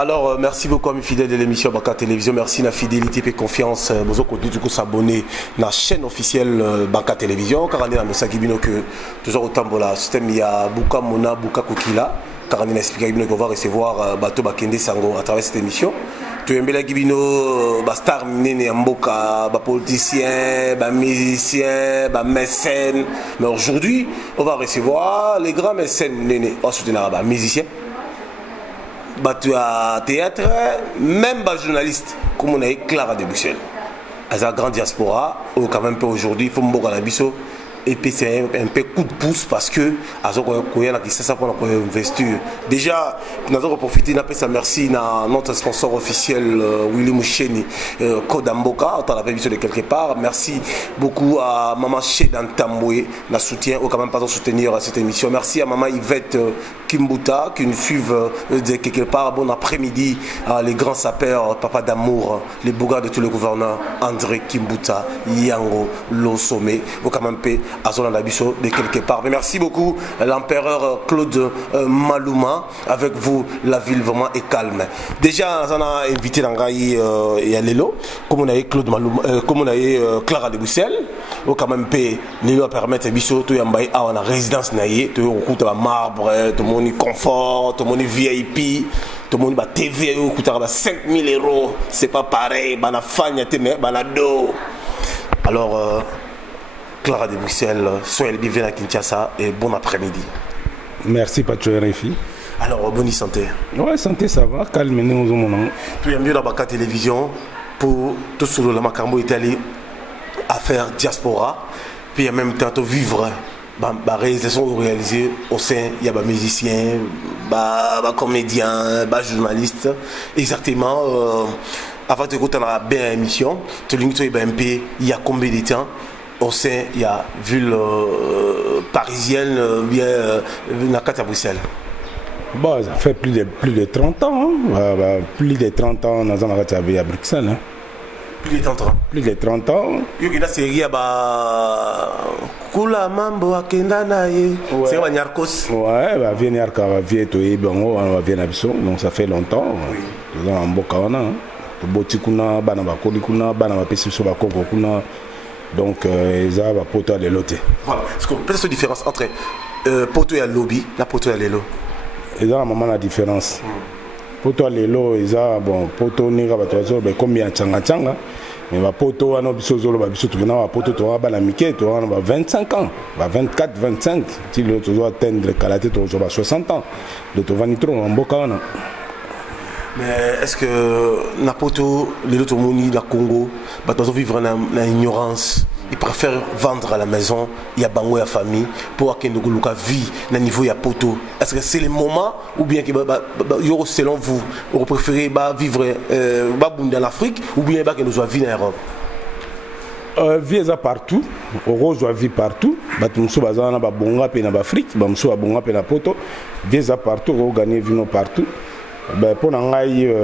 Alors, merci beaucoup à mes fidèles de l'émission Baka Télévision. Merci de la fidélité et confiance. Vous avez du coup s'abonner à la chaîne officielle Baka Télévision. Car on est dans le Sagibino que toujours autant de la système il y a Buka Mona, Buka Kokila. Car on a expliqué qu'on va recevoir Bato Bakende Sango à travers cette émission. Tu es bien Gibino, star nene Mboka, politicien, musicien, mécène. Mais aujourd'hui, on va recevoir les grands mécènes nene, on soutenir musiciens. Tu as théâtre, même journaliste, comme on a Clara de Bruxelles. Elle a une grande diaspora, quand même aujourd'hui, il faut me voir à la biseau. Et puis c'est un peu coup de pouce parce que déjà nous avons profité de ça. Merci à notre sponsor officiel Willy Moucheni Kodamboka, on l'a vu de quelque part. Merci beaucoup à maman Chedan Tamboué, la soutien ou quand même pas de soutenir cette émission. Merci à maman Yvette Kimbuta qui nous suivent de quelque part. Bon après-midi à les grands sapeurs, papa d'amour, les beaux gars de tout le gouverneur André Kimbuta, Yango Losomé, ou quand même à Zola Nabiso de quelque part. Mais merci beaucoup l'empereur Claude Malouma. Avec vous, la ville vraiment est calme. Déjà, on a invité Nangaï et Alélo, comme on a eu Claude Malouma, comme on a eu Clara de Bruxelles. Ou quand même Lélo a permettre à Bisso tout yambaï à la résidence naïe, tout au coup de marbre, tout le monde confort, tout le monde VIP. Tout le monde va TV, coûte 5 000 €. C'est pas pareil. Bana fanya mais banado. Alors. Clara de Bruxelles, soyez les bienvenus à Kinshasa et bon après-midi. Merci Patrick Réfi. Alors, bonne santé. Ouais, santé ça va, calmez-nous au moment. Tu es mieux dans Baka Télévision pour tout ce que le Macambo est allé à faire diaspora, puis en même temps vivre la réalisation réalisée au sein, il y a des musiciens, des comédiens, des journalistes. Exactement, avant de écouter la belle émission, tu il y a combien de temps? Au sein, il y a ville parisienne, bien à Bruxelles. Bon, ça fait plus de 30 ans. Hein. Plus de 30 ans, nous avons été à Bruxelles. Hein. Plus de 30 ans. Plus de 30 ans. Il y a une série Kula Mambo Akenda Naye. C'est un Nyarkos. Ouais, va venir à Vieto Bango, va venir à Bissau. Donc ça fait longtemps. Nous avons un beau Kawana. Botikuna, Banaba Kolikuna, Banaba Pessoa Kokokuna. Donc, ils ont un poteau à l'éloté. Voilà. Quelle est la différence entre poteau et lobby, la poteau et l'élo? Ils ont la différence. Poteau à l'élo, ils ont bon, poteau n'est pas comme il y a tchanga. Mais le poteau à nos bisous, le poteau, tu as l'amiqué, tu as 25 ans, 24, 25. Si tu dois atteindre le kalaté, tu as 60 ans. Donc, tu vas nitro en bocana. Mais est-ce que Napoto, les autres moni, la Congo, ils vivre dans l'ignorance? Ils préfèrent vendre à la maison, il y a bango et la famille, pour qu'il y ait une vie à niveau de Poto. Est-ce que c'est le moment ou bien que selon vous, vous préférez vivre dans l'Afrique ou bien que nous soyons vivre en Europe? Vie partout, Rose doit vivre partout. Batumso bazana ba bonga pe na Afrique, bamso ba bonga pe na Poto. Vie partout, on gagne vino partout. Ben pour nangai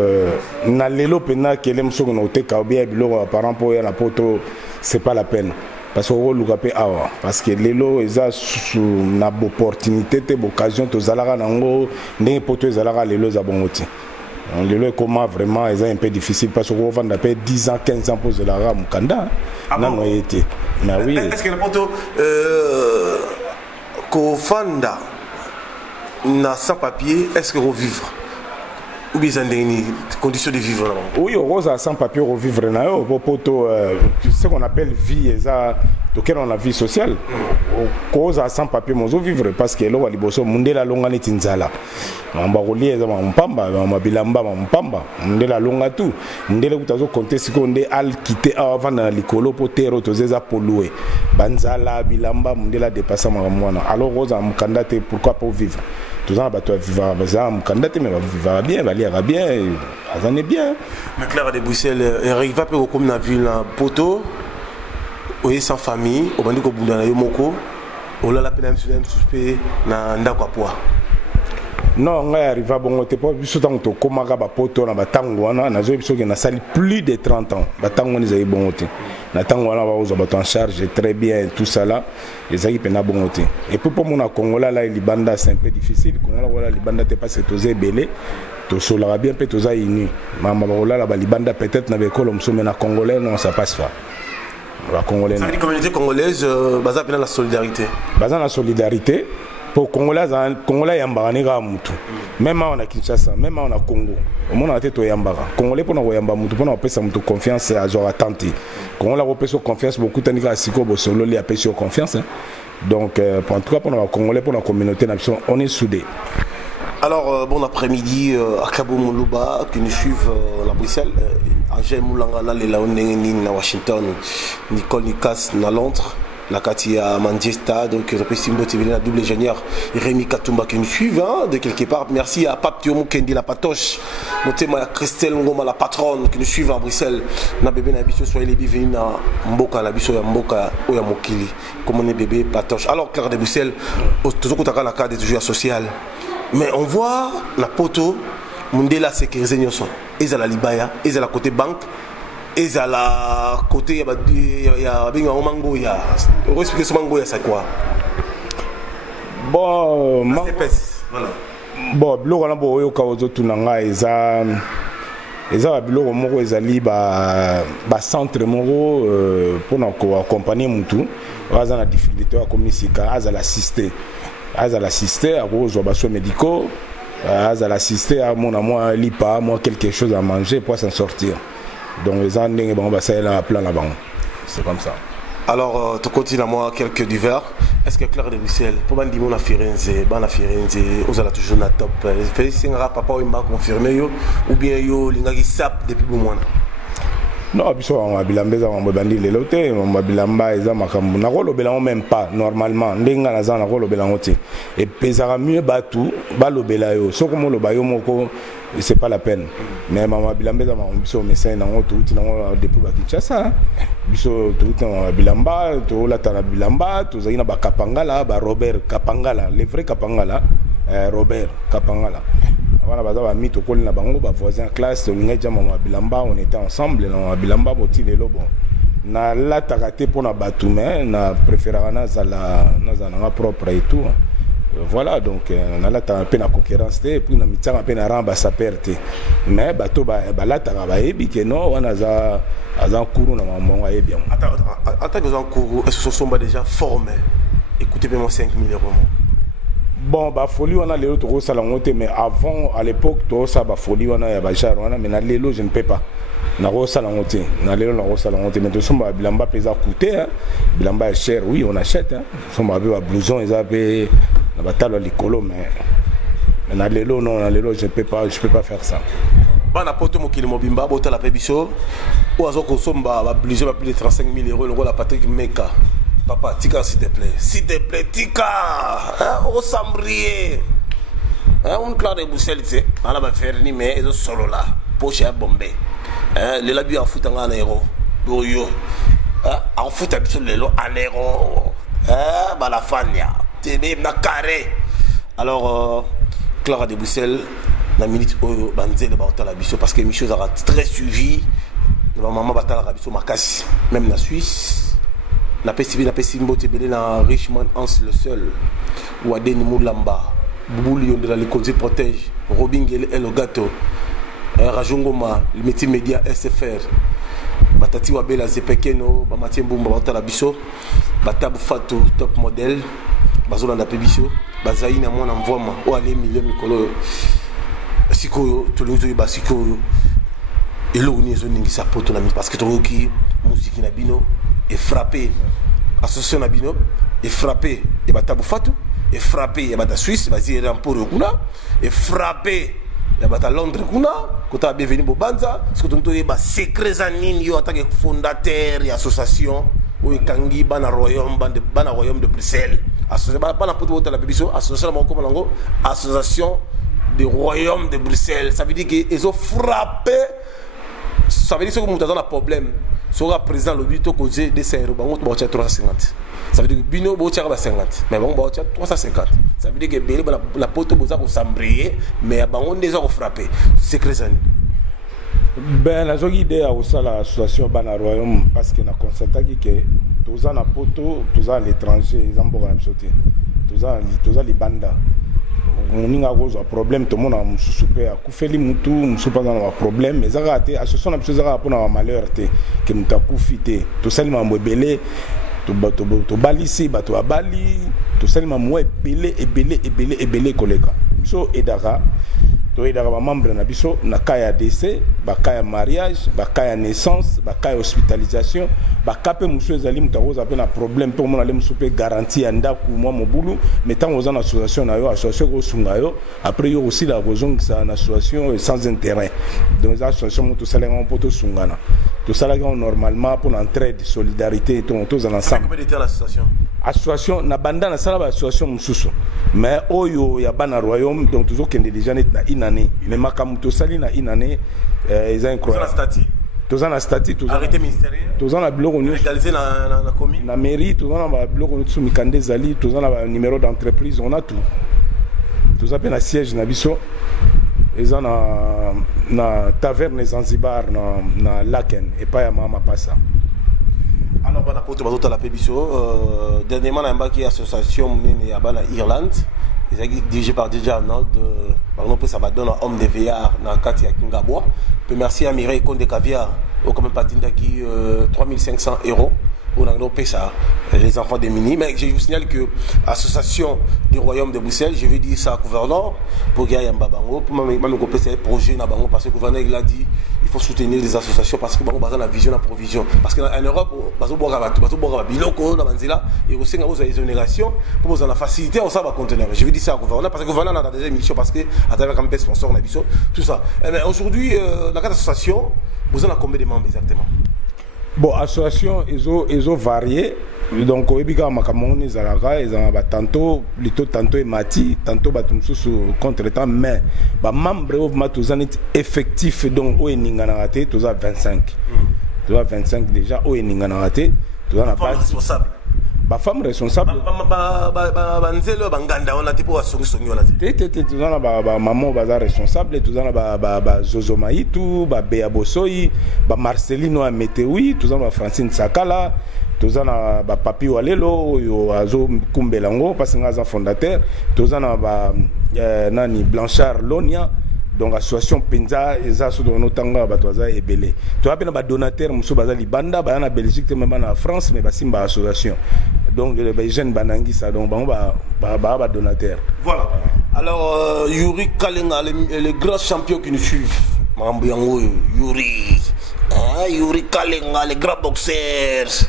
na lelo pena kelem so na oteka bien biloko parents pour ya na Poto, c'est pas la peine parce que luka pe awa parce que lelo eza na opportunité te occasion to zalaka nango ndenge Poto ezalaka lelo za bongoti. Lelo comment vraiment est un peu difficile parce que on vend après 10 ans 15 ans pour zalaka mukanda non été. Mais oui. Est-ce que le Poto ko fanda na sans papier est-ce que revivre? Ou bien des conditions de vivre là? Oui, rose à sans papier revivre là. Ce qu'on appelle vie, auquel on a vie sociale. Rose à sans papier, on vivre parce que là, on monde la longa ni tinzala. On va relier ça, on pamba, on bilamba, on pamba. On la longa tout. On est là où tu as compté ce qu'on est al quitter avant l'écolo pour terre, tu as pollué. Banzala, bilamba, on est là dépassé ma moine. Alors rose à candidat, pourquoi pas vivre? Tout ça, tu vas vivre mais bien, va lire bien, ça est bien. Mais Clara de Bruxelles, il va pas comme dans la ville Poto, où il est sans famille, au bandit comme dans la Yomoko, où là la peine de suspect dans Ndakwapoa. Non, on arrive à bon côté, pas plus tant que Komaga Poto, na Batangwana, na Zoé Biso qui n'a sali plus de 30 ans. Batangwana, ils avaient bon côté. Natangwana va vous en charge très bien, tout ça là. Les équipes n'ont bon côté. Et pour mon Congola, là, les bandas c'est un peu difficile. Congola, voilà, les bandas t'es pas c'est osé belé. tosolaka bien mpe toza uni mama bakolala balibanda peut-être na bekolo mosusu mais na congolais non ça passe pas congolais ça veut dire communauté congolaise baza pena la solidarité baza na solidarité pour congolais yambaka ne kaka mutu même awa na Kinshasa même awa na Congo omona te toyambaka congolais mpona koyamba mutu mpona kopesa mutu confiance azwaka tante congolais akopesa confiance bokutani kaka sikoyo bosololi apesi yo confiance donc en tout cas pour la congolais pour la communauté on est soudés. Alors, bon après-midi à Kabo Moulouba, qui nous suivent à Bruxelles, Angèle Moulangana, les Laoneni, na Washington, Nicole Nikas, na Londres, Nakati à Manchester, donc je peux motiver la double ingénieur, Rémi Katumba qui nous suivent de quelque part. Merci à Pape Thiomo Kendi, la patoche, à Christelle Ngoma, la patronne qui nous suivent à Bruxelles. Na bébé na biso, soyez les bienvenus na Mboka, la biso ya Mboka, Oya Mokili, comme on est bébé, patoche. Alors, Claire de Bruxelles, toujours qu'on a la carte de toujours social. Mais on voit la poto, Mundela sécurisé Nyoson. Ils à la Libaya, ils à la côté banque, ils à la côté il y a bien un mango il y a. On va expliquer ce mango c'est quoi? Bon, voilà. Bon, biloko na bo yo kaozo tunanga eza biloko moko ezali ba centre moko pour na accompagner mutu baza na difficulté ya komisika azala assister à cause de soins médicaux, à assister à mon lipa, moi quelque chose à manger pour s'en sortir. Donc les gens on va essayer là plein là-bas. C'est comme ça. Alors tu continues à moi quelques divers. Est-ce que Claire de Bruxelles, pour dire mon Firenze, on a toujours na top. Félicien papa il m'a confirmé ou bien yo lingaki sap depuis bon mois. Non, biso on bilamba za on bandi lelo te on bilamba eza makambu na rolo belango même pas normalement ndenga na za na rolo belango te et pesara mieux batu balobela yo soko mo loba yo moko c'est pas la peine mais mama bilamba za biso médecin na ngoto uti na depuis ba Kinshasa biso tout en bilamba to la tana bilamba to zaina ba Kapangala ba Robert Kapangala le vrai Kapangala Robert Kapangala. Voilà, bah mis au col na bango, bah voisin classe, on est déjà maman bilamba, on était ensemble, on a bilamba boti de lobo. Na la taraté pour na batume, na préférera na na propre et tout. Voilà, donc on a là un peu na concurrence et puis na mitsa un peu na ramba sa perte. Mais bateau bah la taraba ebi que non, on a za couru na maman et bien. Attends que couru, est-ce que ce sont déjà formés? Écoutez bien 5 000 €. Bon, bah folie on a les autres salongote mais avant à l'époque tout ça bah folie on a ya bajar on a mais na lelo je ne peux pas na ro salongote na lelo na ro salongote mais tout ça bah bilamba pesa coûter hein bilamba est cher oui on achète hein son bah blouson ils avaient na batalo likolo mais na lelo non na lelo je peux pas faire ça. Bana poto mokili mobimba bota la pebiso ou azoko somba ba blouson plus de 35 000 € le roi la Patrick Meka. Papa, tika s'il te plaît, tika, au sambrier, on Claire de Bruxelles, tu sais, on a faire ni mais ils sont solo là, poche à Bombay, les labus en foot en héros, doyo, en foot habituel les lots en héros, balafania, télé na carré. Alors Claire de Bruxelles, la minute où banzé le bâton la bicho parce que Michel a très suivi, la maman bâton la bicho makasi, même la Suisse. Na pesi mbote belé na Richmond Hans le seul ou Aden Moulamba Bouli on de la l'école protège Robin et le gâteau Rajongoma le métier média SFR Batati Wabela Zepekeno Bamatie Mbumba Batala Biso Batabu Fatou top modèle Bazola na Pebiso Bazaï na mwana mvoma o ale milieu mikolo siko tolunzo basiko elo uniezo ningi sa poto na mi parce que toki musique na bino et frappé association Nabino et frappé et batabu fatou et frappé et bata Suisse vas-y ramporo kuna et frappé et bata Londres kuna kota bienvenue bobanza ce que tonto ba secret zanini yo attaque fondateur et association ou kangi bana royaume de Bruxelles association bana poto la bibiso association mon comme lango association du royaume de Bruxelles ça veut dire que ils ont frappé ça veut dire que vous avez un problème. Sera président le but causé de 5 euros, 350. Ça veut dire que Bino Bocha 50, mais bon, 350. Ça veut dire que la pote Boza va s'embrayer, mais on est déjà frappé. C'est crétin. Ben, la jolie idée à l'association Bana Royaume, parce qu'on a constaté que tous les poteaux, tous à l'étranger, ils ont beaucoup de choses. Tous les bandas. moninga kozwa problème tomona mosusu mpe akufeli mutu mosusu mpe aza na baproblème ezaka te association na biso ezaka mpona bamalheur te ke moto akufi te tosali mambo ebele tobalisi bato babali tosali mamwa ebele koleka biso edaka toyedaka bamembre na biso na cas ya décès baka ya mariage baka ya naissance baka ya hospitalisation baka mpe mosusu ezali moto akoza mpe na problème mpe omona le mosusu mpe garantie ya ndako mwa mobulu mais ntango oza na association na yo association ekosunga yo après yo osilaka kozongisa na association sans intérêt donc eza association mo tosalaka mpo tosungana tosalaki normalement pour l'entraide solidarité tozala ensemble association na banda na sala ba association mosusu mais oyo ya bana royaume donc tozokende déjà net na une année mais makambo tosali na une année eza incroyable toza na statut arrêté ministériel toza na biloko nyonso légalisé na commune na mairie toza na ba biloko nyonso mikande ezali toza na ba numéro d'entreprise on a tout toza pe na siège na biso eza na taverne Zanzibar na Laken epai ya mama pasa. Alors bana poto bazotala pe biso dernièrement na mbaki association mine ya bana Irlande ezaki dirigé par DJ Arnaud par exemple ça va donner un homme de VR na kati ya Kingabwa. Puis merci à Mireille Konde Caviar au quand même patindaki 3500 €. On a payé ça, les enfants des mini. Mais je vous signale que l'association du Royaume de Bruxelles, je vais dire ça au gouverneur pour qu'il y ait un babango, pour même couper ces projets parce que le gouverneur il a dit il faut soutenir les associations parce que nous avons la vision, la provision. Parce qu'en Europe, nous avons biloko, et aussi nous avons des exonérations pour nous la facilité on va contenir. Je vais dire ça au gouverneur parce que le gouverneur a des émissions parce que à travers un sponsor, on a tout ça. Aujourd'hui, la carte d'association, vous en avez combien de membres exactement? Bon, association, ils ont varié. Donc, au début, ils ont tantôt mati, tantôt contre-temps, mais les membres sont effectifs, donc, au Ninganarate, ils ont 25. Ils ont 25 déjà, au Ninganarate, ils ont la base. Responsable. Ba femme responsable banzelo banganda on a tipo wasongi on a dit tuzana ba maman baza responsable tuzana ba Zozo Maitu ba Bea Bosoi ba Marcelino a Meteui tuzana ba Francine Sakala tuzana ba Papi Walelo yo azo kumbelango parce que ngaza fondateur tuzana ba nani Blanchard Lonia. Donc association penza eza so do notanga bato za ebele to apena ba donateur muso baza libanda ba na Belgique même en France mais ba simba association donc les jeunes banangisa donc ba donateur. Voilà. Alors Yuri Kalenga les grands champions qui nous suivent mambo yango Yuri Kalenga les grands boxeurs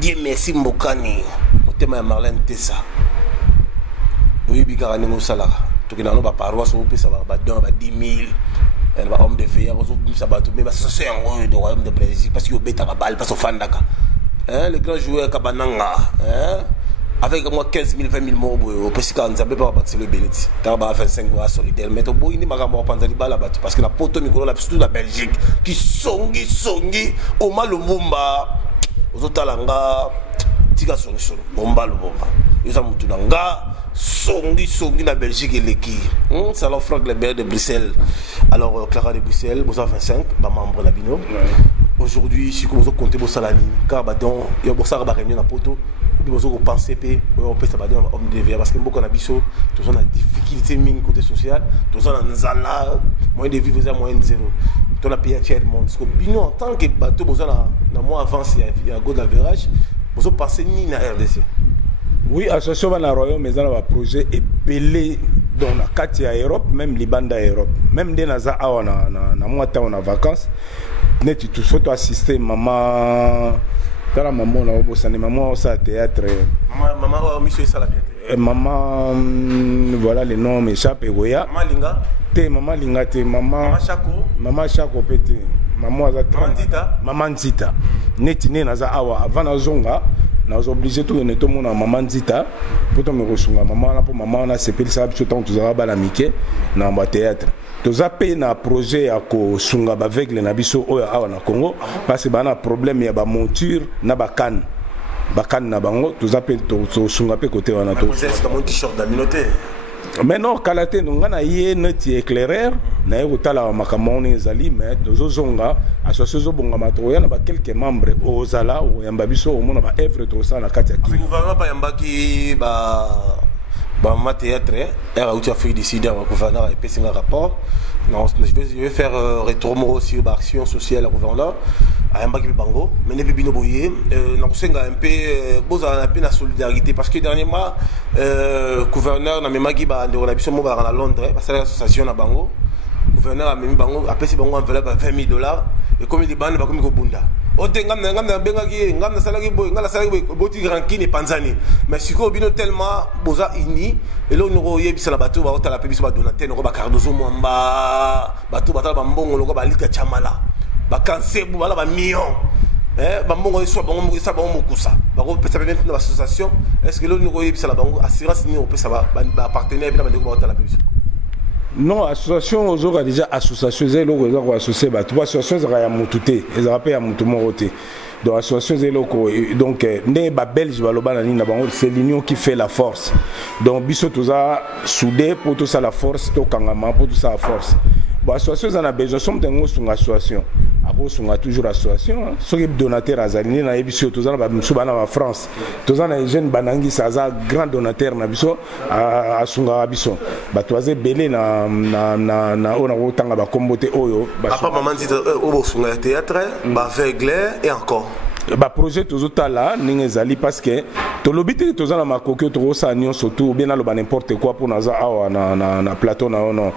Dieu merci Mbokani otema ya Marlène Tessa oui bikarani musala qui dans nos paroisses on peut ça va don va 10 000 et va homme de fer on ça va tout mais ça c'est un de royaume de Brésil parce que beta la balle parce au fandaka les grands joueurs kabananga avec moi 15 000 20 000 mots au petit quand ça peut pas battre le Belgique dans ba 25 mois solidaire mais au bout il m'a pas panzali balle battre parce que la poto micro la surtout la Belgique qui songi au malumba aux otalanga tika songi bomba lubomba ils ont mutunanga songi la Belgique et l'équipe. C'est alors Franck Lebert de Bruxelles. Alors Clara de Bruxelles, vous avez 25, membre de la Bino. Aujourd'hui, si vous comptez vos salariés, car il y a beaucoup de réunions à Poto, vous pensez que vous pouvez savoir homme de vie parce que beaucoup de biso, tous ont des difficultés mine côté social, tous ont un zala, moyen de vie vous avez moyen de zéro. Tous on a payé cher monde. Parce que Bino en tant que bateau, vous avez un mois avant, il y a un go d'average, vous avez passé ni na RDC. Oui, association dans Royaume, mais dans un projet est belé dans la Katia Europe, même Libanda Europe. Même des Naza na moitié en vacances. Net tu faut assister maman. Dans la maman na obosane maman ça théâtre. Maman monsieur ça la bien. Maman voilà les noms m'échappent Goya. Maman Linga. Maman Linga te maman. Maman Chako pete. Maman Azata. Maman Nzita. Net né Naza awa avant na zonga. Nous obligés tout le monde à maman Zita pour me recevoir maman là pour maman là c'est plus ça tout temps tous arabes la miké dans le théâtre tous appels na projet à ko sunga ba avec les nabiso oya awa na Congo parce que ba na problème ya ba monture na ba kan na bango tous appels to sunga pe côté wana to c'est mon t-shirt d'aminoté mais non kalate ngana yé neti éclaireur na yotala makamoni ezali mais tozozonga association bonga matoya na ba quelques membres ozala o yamba biso o mona ba œuvre to ça na kati ya ki gouvernement pa yamba ki ba ma théâtre elle a aussi fait décider au gouverneur et puis un rapport. Non, je vais faire retour aussi sur l'action sociale au gouverneur à un bango mais ne peut pas boyer donc c'est un peu un peu la solidarité parce que dernièrement gouverneur na même qui ba on a biso mo ba à Londres parce que l'association na bango gouverneur a même bango a payé bango enveloppe à $20 et comme il bande ba comme ko bunda o te ngam benga ki ngam na salaki boy ngala salaki boy boti rankine panzani mais siko bino tellement boza ini et là on yebisa la bateau ba otala pe biso ba donateur no ba Cardozo mwamba bateau batala ba mbongo loko ba lika chamala ba kansebu bala ba million ba mbongo so ba mbongo sa ba mokusa ba ko pesa pe na association est-ce que là on yebisa la bango assurance ni on pesa ba partenaire bi na ba otala pe biso. Non, association aux autres déjà association zélo aux autres associés bah tu vois association ça y a montuté ils rappellent à montumoroté donc association zélo donc né ba belge ba loba na ni na bango c'est l'union qui fait la force donc biso tout ça soudé pour tout ça la force to kangama pour tout ça la force bon association ça a besoin somme d'un sur association après on a toujours association ceux qui donateur azali na biso tout ça ba biso ba na France tout ça na jeune banangi ça a grand donateur na biso a sunga biso ba toaze belé na ona otanga ba kombote oyo ba papa maman dit au sunga théâtre ba aveugle et encore ba projet tozuta là ningezali parce que to lobité to za na makoki to sa nion surtout ou bien na lo ba n'importe quoi pour naza awa na plateau na ono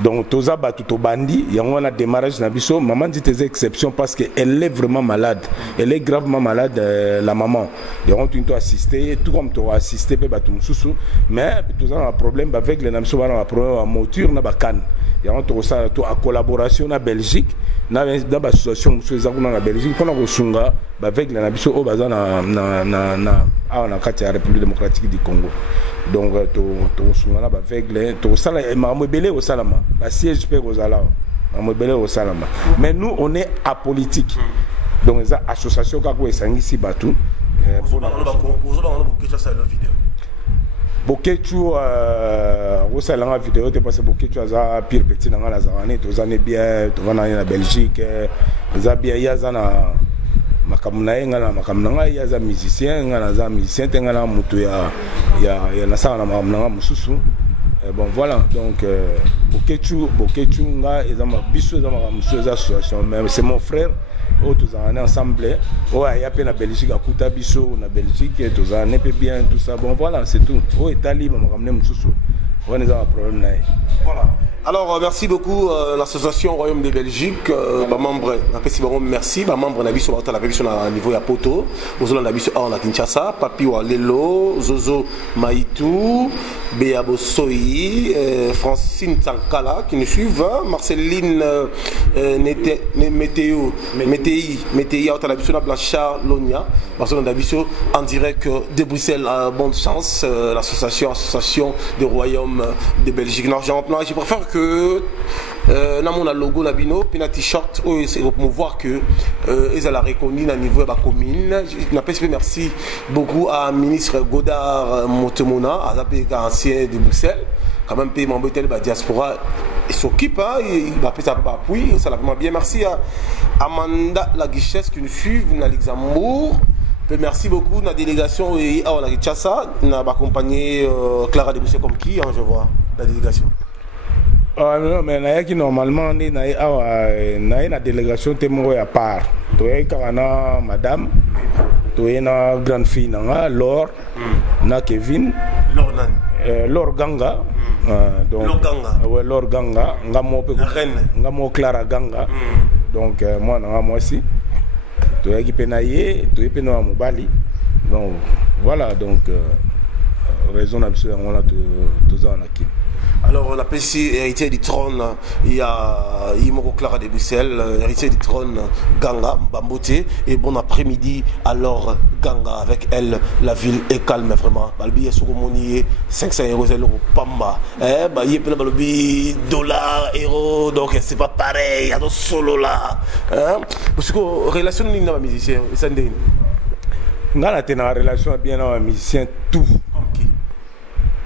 donc to za ba to bandi yango na démarrage na biso maman dit des exceptions parce que elle est vraiment malade elle est gravement malade la maman et on tu assister tout comme to assister pe ba to mususu mais to za na problème avec les namso ba na problème à moture na ba kan et on to ça to en collaboration na Belgique na ba association mususu za kuna na Belgique pour na ko sunga avec les nabiso au bazar na kati ya République démocratique du Congo donc to sungana avec les to sala ma mobile au salama la siège pe au salama ma mobile au salama mais nous on est apolitique donc les associations ka ko esangisi batu pour na vidéo Bokechu osalanga vidéo te parce que Bokechu aza pire petit na ngala zane to zane bien to vana na Belgique za bien yazana makamuna ngana makamuna yaza musicien ngana za musicien ngana mutu ya nasana makamuna mususu bon voilà donc Bokechu nga ezama biso ezama mususu za association mais c'est mon frère oh tous en ensemble oh il y a peine à Belgique à Kuta biso na Belgique tous en est bien tout ça bon voilà c'est tout oh Italie m'a ramené mususu on a un problème là voilà. Alors merci beaucoup l'association Royaume de Belgique membre merci membre na biso la biso na niveau ya poto ozola na biso na Kinshasa Papi wa Lelo Zozo Maitou Beabo Soyi Francine Tankala qui nous suivent Marceline Météo la biso na Blanchard Lonia parce qu'on a biso en direct de Bruxelles bonne chance l'association des Royaumes de Belgique non je préfère que na mon logo na bino puis na t-shirt c'est pour promouvoir que ils ont reconnu na niveau de la commune na merci beaucoup à ministre Godard Motemona à ancien de Bruxelles quand même pays membre de la diaspora il s'occupe il va faire ça appui ça l'a bien merci à Amanda la Guichesse qui nous suit na Luxembourg. Merci beaucoup la délégation à la Kinshasa na accompagné Clara Debussy comme qui je vois la délégation. Non, mais normalement, on a une délégation témoin à part. Tu as madame, tu as une grande fille, Laure, na Kevin, Laure Ganga. Laure Ganga. Oui, Laure Ganga. Ngamo Clara Ganga. Donc, moi aussi. Tu as Penaye, tu as Penaye Mobali. Donc, voilà, donc, raison absolue, on a tous en acquis. Alors la PC héritier du trône, il y a Imoko Clara de Bruxelles, héritier du trône Ganga, Bamboté, et bon après-midi alors Ganga avec elle, la ville est calme vraiment. Balbi est sur monier 500 €, Pamba, il y a plein de dollars, euros, donc c'est pas pareil, il y a d'autres solo là. Parce que relation avec les musiciens, c'est une relation bien avec les musiciens tout.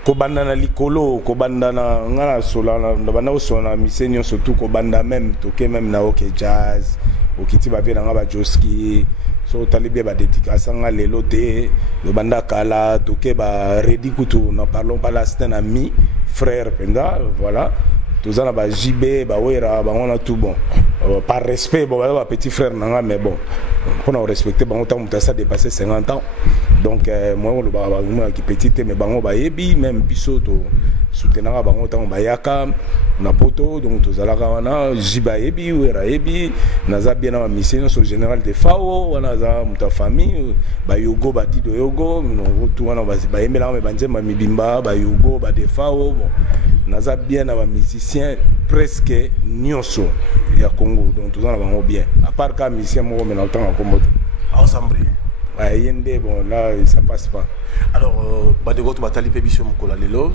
Kobanda na likolo kobanda na ngana sola na bana osona misenyo surtout kobanda même toke même na ok jazz okiti ba vie nanga ba Joski so talibé ba dédicace nga lelo te le banda kala toke ba redi kutu na parlons pas là c'est un ami frère penda voilà tous en ba JB ba wera ba on a tout bon par respect bon ba petit frère nanga mais bon pour nous respecter ba on t'a ça dépassé 50 ans donc moi le ba qui petit mais bango ba yebi même biso to soutenanga bango tant ba yaka na poto donc tous ala wana jiba yebi wera yebi naza bien na mission sur le général de FAO wana za muta famille ba yogo ba dido yogo no tout wana ba yemela me banzema mibimba ba yogo ba de FAO bon naza bien na ba musicien presque nyonso ya Congo donc tous en bango bien à part ka musicien mo mais longtemps en Congo ensemble yende bon là ça passe pas. Alors Badego Batali Pébition Mokola Lelo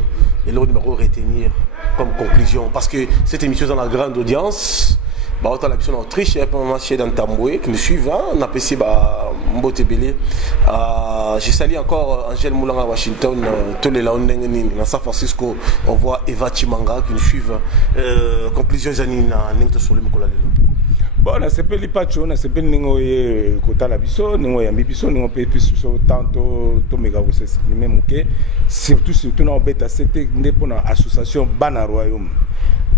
et là on va retenir comme conclusion parce que cette émission dans la grande audience bah autant la mission en Autriche et pour moi chez Dantamboué qui nous suivent on a passé bah Mbotebele j'ai salué encore Angèle Moulin à Washington tous les Londres dans San Francisco on voit Eva Chimanga qui nous suivent conclusion Zanina Nengto sur le Mokola Lelo. Bon, na sepeli pacho na sepeli ningo ye kota la biso ningo ya biso ningo pe biso tanto to mega vous s'exprimer muke surtout na obeta c'était pour na association Bana Royaume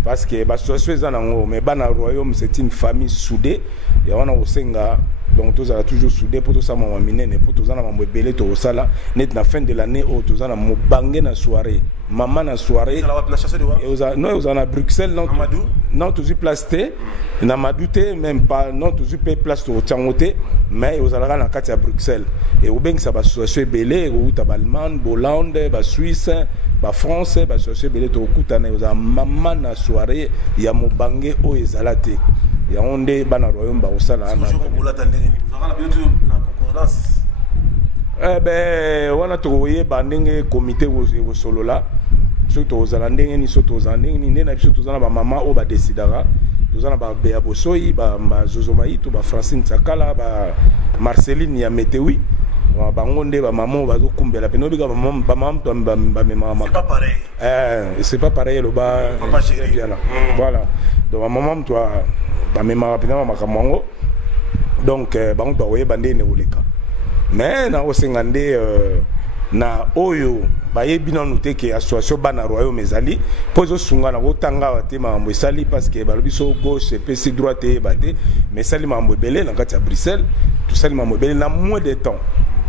parce que ba association ezanango mais Bana Royaume c'est une famille soudée et on a osenga donc tous a toujours soudé pour tout ça maman minene pour tout ça na mambo belé to sala net na fin de l'année au tout ça na mobange na soirée maman na soirée non aux à Bruxelles non non toujours place T na Madouté même pas non toujours paye place au Tchangoté mais aux à la carte à Bruxelles et au ben ça va association belé ou Allemagne Hollande ba Suisse ba France ba association belé to kutana aux à maman na soirée ya mobange o ezalate ya onde Bana Royaume ba osala na concordance ben wana toye bandenge comité au solo là surtout aux alandenge ni surtout aux andenge ni ndena biso tozana ba mama o ba décidera tozana ba Bea Bosoyi ba Zozomayi to ba Francine Tsakala ba Marceline ya Metewi bango nde ba maman ba zo kumbela pe no bika ba maman to ba mama c'est pas pareil c'est pas pareil le ba voilà donc maman to ba mama pe na makamongo donc bango to oye bande ne oleka mais na osengande na oyo bayebi nanu te ke association Bana Royaume ezali pozo sunga na kotanga te mambo esali parce que balobi so gauche et si droite bate mais sali mambo belé na kati ya Bruxelles tout sali mambo belé na moins de temps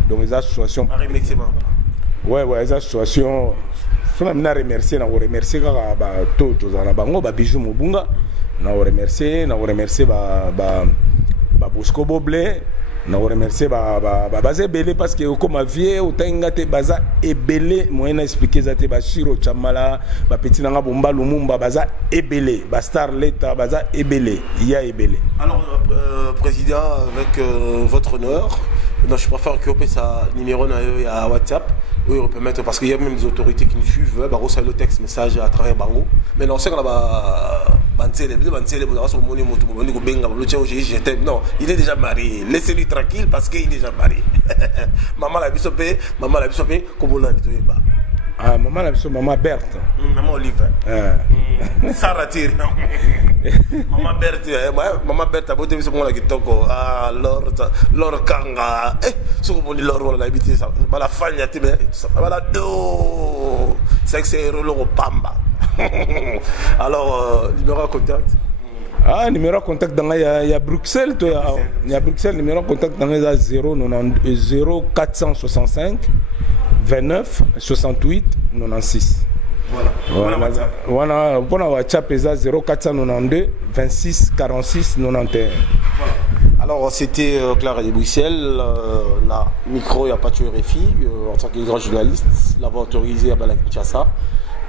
donc les associations ouais les associations sona mina remercier na remercier kaka ba to tozana bango ba bijou mobunga na remercier ba Bosco Boblé na remercier baza belé parce que comme vie otanga te baza ebelé moyen na expliquer ça te ba Shiro Chamala ba petit nanga bomba Lumumba baza ebelé ba Star Leta baza ebelé ya ebelé. Alors président avec votre honneur non, je préfère que vous sa numéro à WhatsApp où on peut mettre parce qu'il y a même des autorités qui nous suivent bah reçoit le texte message à travers Bango mais non c'est qu'on a non il est déjà marié laissez-lui tranquille parce qu'il est déjà marié maman la bisopé comme on l'a dit ah maman la bisopé maman Berthe maman Olive Sarah Thierry maman Berthe a beau sur moi qui toko ah Lord Kanga sur mon Lord la habité ça la fan ya tibe ça la do c'est rolo pamba alors numéro de contact numéro de contact dans il y a Bruxelles il y a Bruxelles numéro de contact dans les 0465 29 68 96 voilà pour WhatsApp est 0492 26 46 91 voilà. Alors c'était Clara de Bruxelles, la micro, il n'y a pas de RFI, en tant que grand journaliste, l'avoir autorisé à Kinshasa.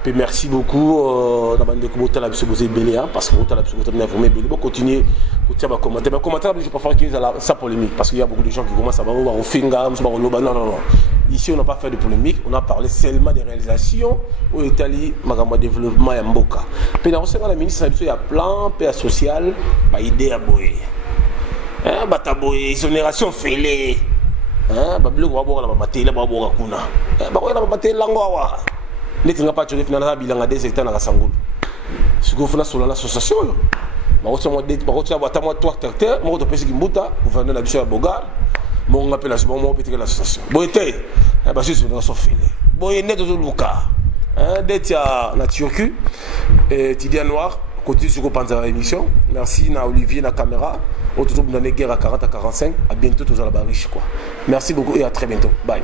Puis merci beaucoup d'avoir commenté la bisou belé parce que vous avez informé belé. Bon continuer à commenter. Mais commenter je peux faire qu'il y a ça polémique parce qu'il y a beaucoup de gens qui commencent à voir au finger, non. Ici on n'a pas fait de polémique, on a parlé seulement des réalisations où l'Italie magama développement et mboka. Puis dans la ministre il y a plan paix social, bah idée à boyer. Hein bataboye exonération fêlée. Hein bablo ko boka la matela ba boka kuna. Ba ko la matela ngwa. Les gens qui ont bilanga des hectares dans la Sangul. Ce qu'on fait sur l'association. trois tracteurs, moi je pense que gouverneur d'Abisso à Bogar, moi on appelle l'association. Bon été, parce que c'est une façon filée. Bon il est dans le cas, d'être na Turquie, Tidia Noir, côté sur la émission. Merci na Olivier na caméra. Autour de la guerre à 40 à 45. À bientôt tous à la barriche quoi. Merci beaucoup et à très bientôt. Bye.